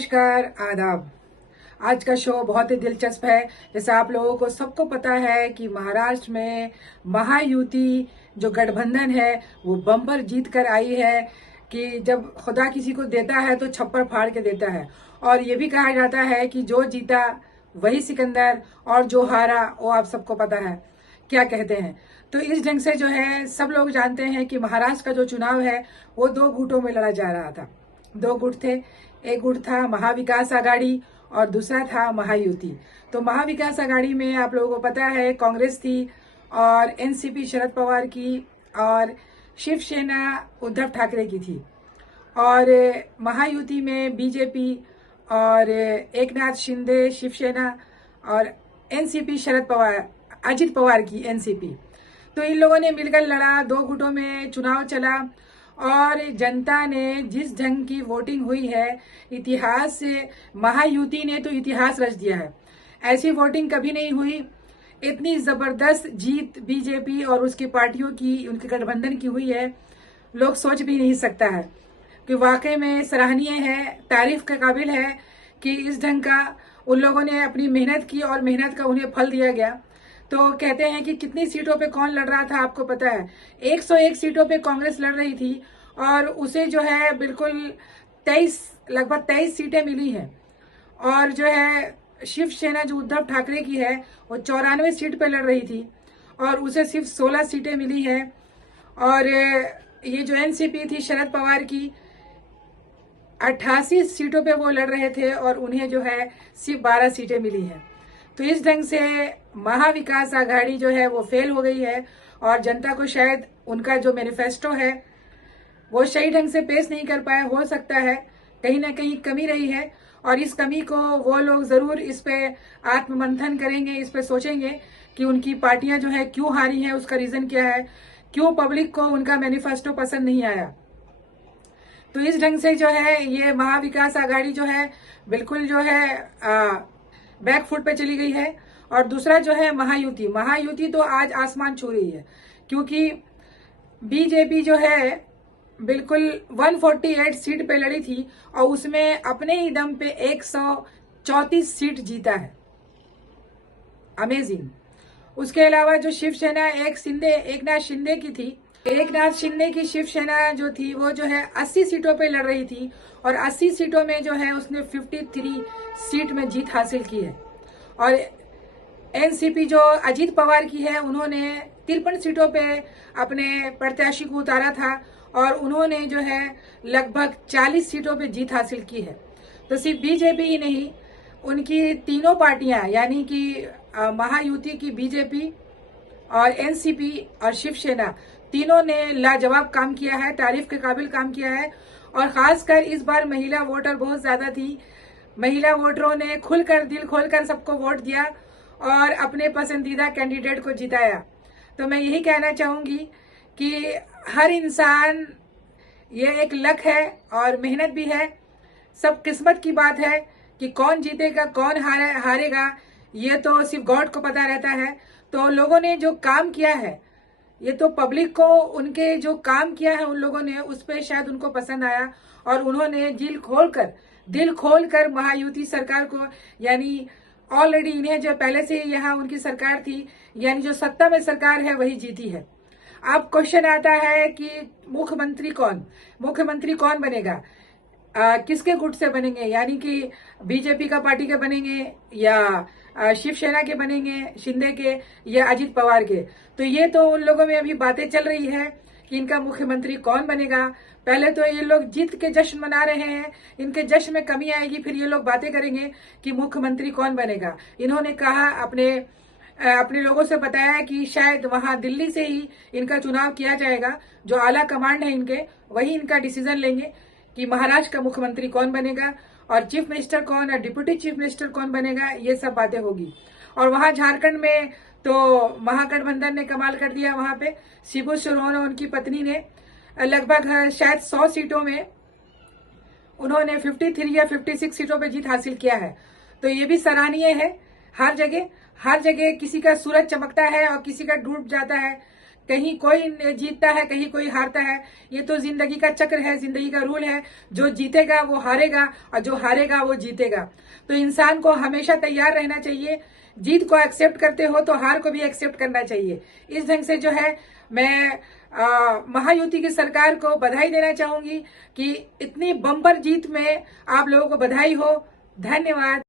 नमस्कार, आदाब। आज का शो बहुत ही दिलचस्प है। जैसे आप लोगों को सबको पता है कि महाराष्ट्र में महायुति जो गठबंधन है वो बम्पर जीत कर आई है कि जब खुदा किसी को देता है तो छप्पर फाड़ के देता है। और ये भी कहा जाता है कि जो जीता वही सिकंदर और जो हारा वो आप सबको पता है क्या कहते हैं। तो इस ढंग से जो है सब लोग जानते हैं कि महाराष्ट्र का जो चुनाव है वो दो गुटों में लड़ा जा रहा था। दो गुट थे, एक गुट था महाविकास आघाड़ी और दूसरा था महायुति। तो महाविकास आघाड़ी में आप लोगों को पता है कांग्रेस थी और एनसीपी शरद पवार की और शिवसेना उद्धव ठाकरे की थी। और महायुति में बीजेपी और एकनाथ शिंदे शिवसेना और एनसीपी शरद पवार अजित पवार की एनसीपी। तो इन लोगों ने मिलकर लड़ा, दो गुटों में चुनाव चला और जनता ने जिस ढंग की वोटिंग हुई है, इतिहास से महायुति ने तो इतिहास रच दिया है। ऐसी वोटिंग कभी नहीं हुई। इतनी जबरदस्त जीत बीजेपी और उसकी पार्टियों की, उनके गठबंधन की हुई है, लोग सोच भी नहीं सकता है कि वाकई में सराहनीय है, तारीफ के काबिल है कि इस ढंग का उन लोगों ने अपनी मेहनत की और मेहनत का उन्हें फल दिया गया। तो कहते हैं कि कितनी सीटों पे कौन लड़ रहा था आपको पता है? 101 सीटों पे कांग्रेस लड़ रही थी और उसे जो है बिल्कुल लगभग 23 सीटें मिली हैं। और जो है शिवसेना जो उद्धव ठाकरे की है वो 94 सीट पे लड़ रही थी और उसे सिर्फ 16 सीटें मिली हैं। और ये जो एनसीपी थी शरद पवार की 88 सीटों पे वो लड़ रहे थे और उन्हें जो है सिर्फ 12 सीटें मिली हैं। तो इस ढंग से महाविकास आघाड़ी जो है वो फेल हो गई है और जनता को शायद उनका जो मैनिफेस्टो है वो सही ढंग से पेश नहीं कर पाए। हो सकता है कहीं ना कहीं कमी रही है और इस कमी को वो लोग जरूर इस पे आत्ममंथन करेंगे, इस पे सोचेंगे कि उनकी पार्टियां जो है क्यों हारी हैं, उसका रीजन क्या है, क्यों पब्लिक को उनका मैनिफेस्टो पसंद नहीं आया। तो इस ढंग से जो है ये महाविकास आघाड़ी जो है बिल्कुल जो है बैक फुट पे चली गई है। और दूसरा जो है महायुति तो आज आसमान छू रही है क्योंकि बीजेपी जो है बिल्कुल 148 सीट पे लड़ी थी और उसमें अपने ही दम पे 134 सीट जीता है। अमेजिंग। उसके अलावा जो शिवसेना एकनाथ शिंदे की थी, एकनाथ शिंदे की शिवसेना जो थी वो जो है 80 सीटों पे लड़ रही थी और 80 सीटों में जो है उसने 53 सीट में जीत हासिल की है। और एनसीपी जो अजित पवार की है उन्होंने 53 सीटों पे अपने प्रत्याशी को उतारा था और उन्होंने जो है लगभग 40 सीटों पे जीत हासिल की है। तो सिर्फ बीजेपी ही नहीं, उनकी तीनों पार्टियां यानी कि महायुति की बीजेपी और एनसीपी और शिवसेना तीनों ने लाजवाब काम किया है, तारीफ के काबिल काम किया है। और खासकर इस बार महिला वोटर बहुत ज्यादा थी। महिला वोटरों ने खुलकर दिल खोलकर सबको वोट दिया और अपने पसंदीदा कैंडिडेट को जिताया। तो मैं यही कहना चाहूंगी कि हर इंसान, ये एक लक है और मेहनत भी है, सब किस्मत की बात है कि कौन जीतेगा कौन हारेगा ये तो सिर्फ गॉड को पता रहता है। तो लोगों ने जो काम किया है ये तो पब्लिक को उनके जो काम किया है उन लोगों ने उस पर शायद उनको पसंद आया और उन्होंने दिल खोलकर महायुति सरकार को, यानी ऑलरेडी इन्हें जो पहले से यहाँ उनकी सरकार थी यानी जो सत्ता में सरकार है वही जीती है। अब क्वेश्चन आता है कि मुख्यमंत्री कौन बनेगा, किसके गुट से बनेंगे, यानी कि बीजेपी का पार्टी के बनेंगे या शिवसेना के बनेंगे, शिंदे के या अजित पवार के। तो ये तो उन लोगों में अभी बातें चल रही है कि इनका मुख्यमंत्री कौन बनेगा। पहले तो ये लोग जीत के जश्न मना रहे हैं, इनके जश्न में कमी आएगी, फिर ये लोग बातें करेंगे कि मुख्यमंत्री कौन बनेगा। इन्होंने कहा अपने लोगों से बताया कि शायद वहां दिल्ली से ही इनका चुनाव किया जाएगा, जो आला कमांड है इनके वही इनका डिसीजन लेंगे कि महाराष्ट्र का मुख्यमंत्री कौन बनेगा और चीफ मिनिस्टर कौन और डिप्यूटी चीफ मिनिस्टर कौन बनेगा, ये सब बातें होगी। और वहां झारखंड में तो महागठबंधन ने कमाल कर दिया। वहां पे शिबू सोरेन और उनकी पत्नी ने लगभग शायद 100 सीटों में उन्होंने 53 या 56 सीटों पे जीत हासिल किया है। तो ये भी सराहनीय है। हर जगह किसी का सूरज चमकता है और किसी का डूब जाता है। कहीं कोई जीतता है, कहीं कोई हारता है। ये तो जिंदगी का चक्र है, जिंदगी का रूल है। जो जीतेगा वो हारेगा और जो हारेगा वो जीतेगा। तो इंसान को हमेशा तैयार रहना चाहिए। जीत को एक्सेप्ट करते हो तो हार को भी एक्सेप्ट करना चाहिए। इस ढंग से जो है मैं महायुति की सरकार को बधाई देना चाहूंगी कि इतनी बम्पर जीत में आप लोगों को बधाई हो। धन्यवाद।